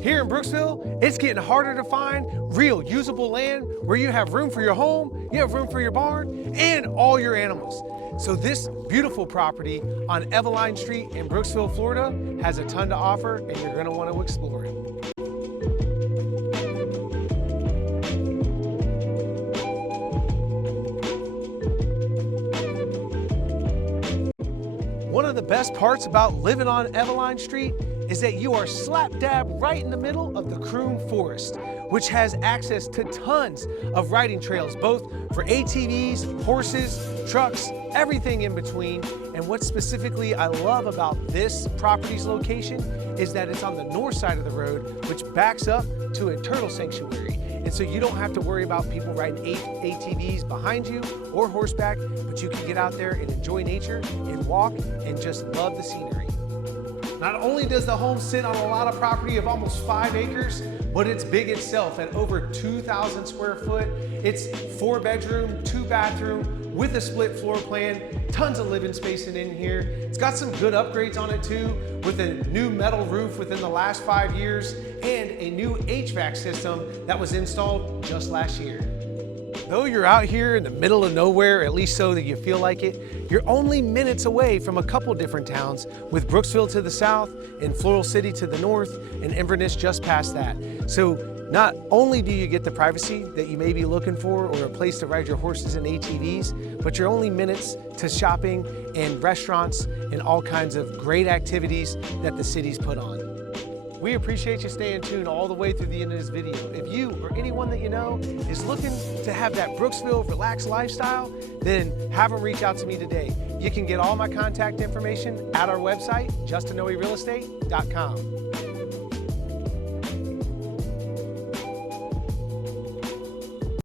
Here in Brooksville, it's getting harder to find real usable land where you have room for your home, you have room for your barn, and all your animals. So this beautiful property on Eveline Street in Brooksville, Florida has a ton to offer, and you're gonna want to explore it. One of the best parts about living on Eveline Street is that you are slap dab right in the middle of the Croom Forest, which has access to tons of riding trails, both for ATVs, horses, trucks, everything in between. And what specifically I love about this property's location is that it's on the north side of the road, which backs up to a turtle sanctuary. And so you don't have to worry about people riding ATVs behind you or horseback, but you can get out there and enjoy nature and walk and just love the scenery. Not only does the home sit on a lot of property of almost 5 acres, but it's big itself at over 2,000 square foot. It's 4 bedroom, 2 bathroom with a split floor plan, tons of living space in here. It's got some good upgrades on it too, with a new metal roof within the last 5 years and a new HVAC system that was installed just last year. Though you're out here in the middle of nowhere, at least so that you feel like it, you're only minutes away from a couple different towns, with Brooksville to the south and Floral City to the north and Inverness just past that. So not only do you get the privacy that you may be looking for or a place to ride your horses and ATVs, but you're only minutes to shopping and restaurants and all kinds of great activities that the city's put on. We appreciate you staying tuned all the way through the end of this video. If you or anyone that you know is looking to have that Brooksville relaxed lifestyle, then have them reach out to me today. You can get all my contact information at our website, justinoerealestate.com.